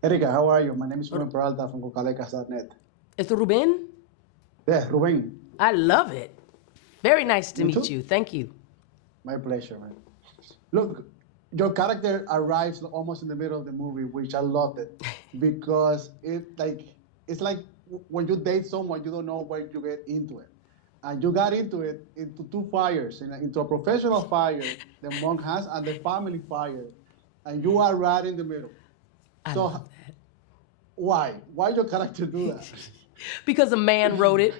Erika, how are you? My name is Ruben Peralta from Cocalecas.net. It's Ruben? Yeah, Ruben. I love it. Very nice to Me meet too. you. Thank you. My pleasure, man. Look, your character arrives almost in the middle of the movie, which I loved it because it's like when you date someone, you don't know where you get into it, and you got into it into two fires, into a professional fire the monk has and the family fire, and you are right in the middle. I So love that. why your character do that? Because a man wrote it.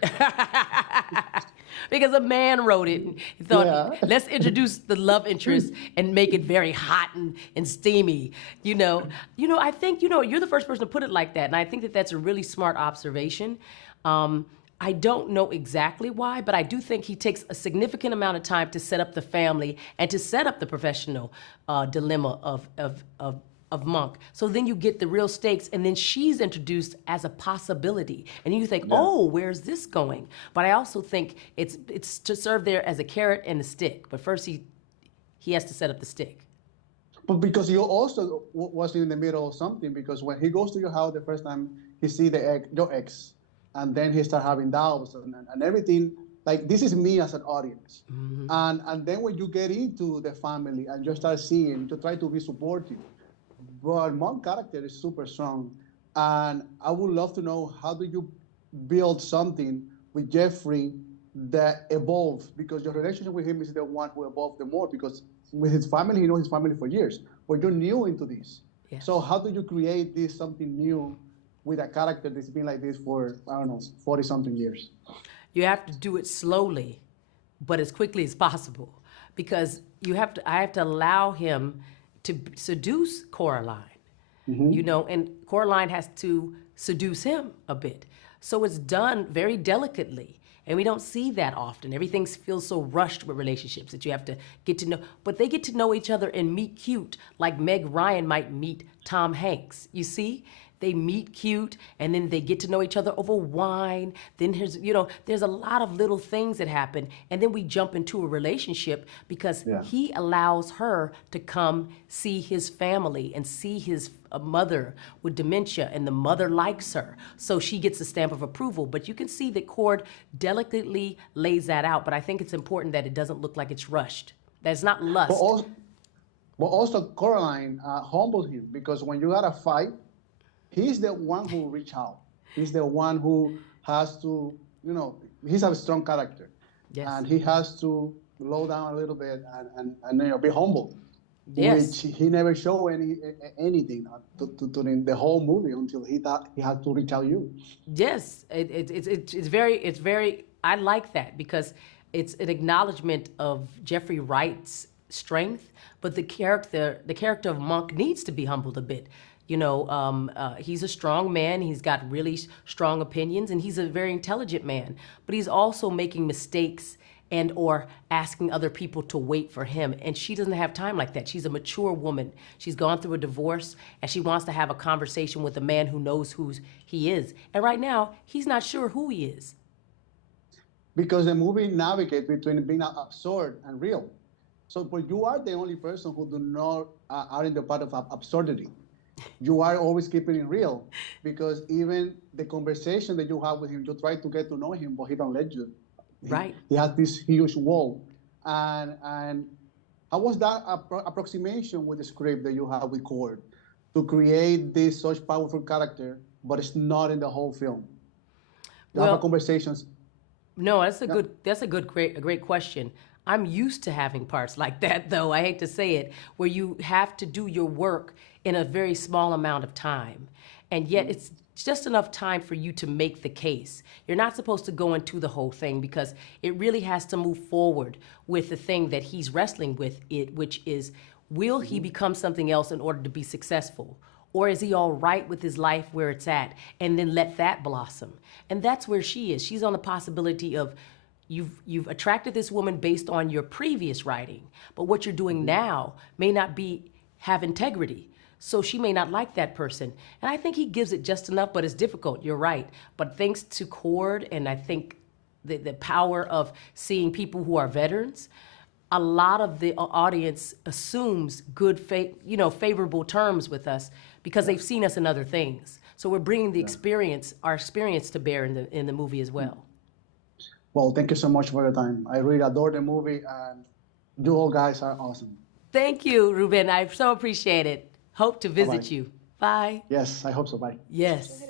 Because a man wrote it. He thought, Yeah. let's introduce the love interest and make it very hot and steamy. I think, you're the first person to put it like that. And I think that that's a really smart observation. I don't know exactly why, but I do think he takes a significant amount of time to set up the family and to set up the professional dilemma of Monk. So then you get the real stakes, and then she's introduced as a possibility. And you think, oh, where's this going? But I also think it's to serve there as a carrot and a stick. But first he has to set up the stick. But because you also was in the middle of something, because when he goes to your house the first time, he see your ex, and then he start having doubts and everything. Like, this is me as an audience. Mm-hmm. And then when you get into the family and you start seeing, you try to be supportive. But Monk's character is super strong. And I would love to know, how do you build something with Jeffrey that evolves? Because your relationship with him is the one who evolved the more, because with his family, he knows his family for years. But you're new into this. Yes. So how do you create this something new with a character that's been like this for, 40-something years? You have to do it slowly, but as quickly as possible. Because I have to allow him to seduce Coraline, and Coraline has to seduce him a bit. So it's done very delicately, and we don't see that often. Everything feels so rushed with relationships that you have to get to know, but they get to know each other and meet cute, like Meg Ryan might meet Tom Hanks. You see? They meet cute, and then they get to know each other over wine. Then there's a lot of little things that happen, and then we jump into a relationship because he allows her to come see his family and see his mother with dementia, and the mother likes her, so she gets a stamp of approval. But you can see that Cord delicately lays that out, but I think it's important that it doesn't look like it's rushed, that it's not lust. But also Coraline humbled him, because when you got a fight, he's the one who reach out. He's the one who has to, he's a strong character. Yes. And he has to slow down a little bit and be humble. Yes. Which he never showed anything to the whole movie until he thought he had to reach out you. Yes, it's very, I like that, because it's an acknowledgement of Jeffrey Wright's strength, but the character of Monk needs to be humbled a bit. He's a strong man. He's got really strong opinions, and he's a very intelligent man. But he's also making mistakes and or asking other people to wait for him. And she doesn't have time like that. She's a mature woman. She's gone through a divorce, and she wants to have a conversation with a man who knows who he is. And right now, he's not sure who he is. Because the movie navigates between being absurd and real. So, but you are the only person who do not are in the part of absurdity. You are always keeping it real, because even the conversation that you have with him, you try to get to know him, but he don't let you. Right. He has this huge wall. And how was that approximation with the script that you have with Cord to create this such powerful character, but it's not in the whole film? You have conversations. No, that's a great question. I'm used to having parts like that, though. I hate to say it, where you have to do your work in a very small amount of time. And yet it's just enough time for you to make the case. You're not supposed to go into the whole thing, because it really has to move forward with the thing that he's wrestling with, which is, will he become something else in order to be successful? Or is he all right with his life where it's at, and then let that blossom? And that's where she is. She's on the possibility of, you've attracted this woman based on your previous writing, but what you're doing now may not have integrity. So she may not like that person. And I think he gives it just enough, but it's difficult, you're right. But thanks to Cord, and I think the power of seeing people who are veterans, a lot of the audience assumes good, favorable terms with us because they've seen us in other things. So we're bringing the our experience to bear in the movie as well. Well, thank you so much for your time. I really adore the movie, and you all guys are awesome. Thank you, Ruben. I so appreciate it. Hope to visit you. Bye. Yes, I hope so. Bye. Yes.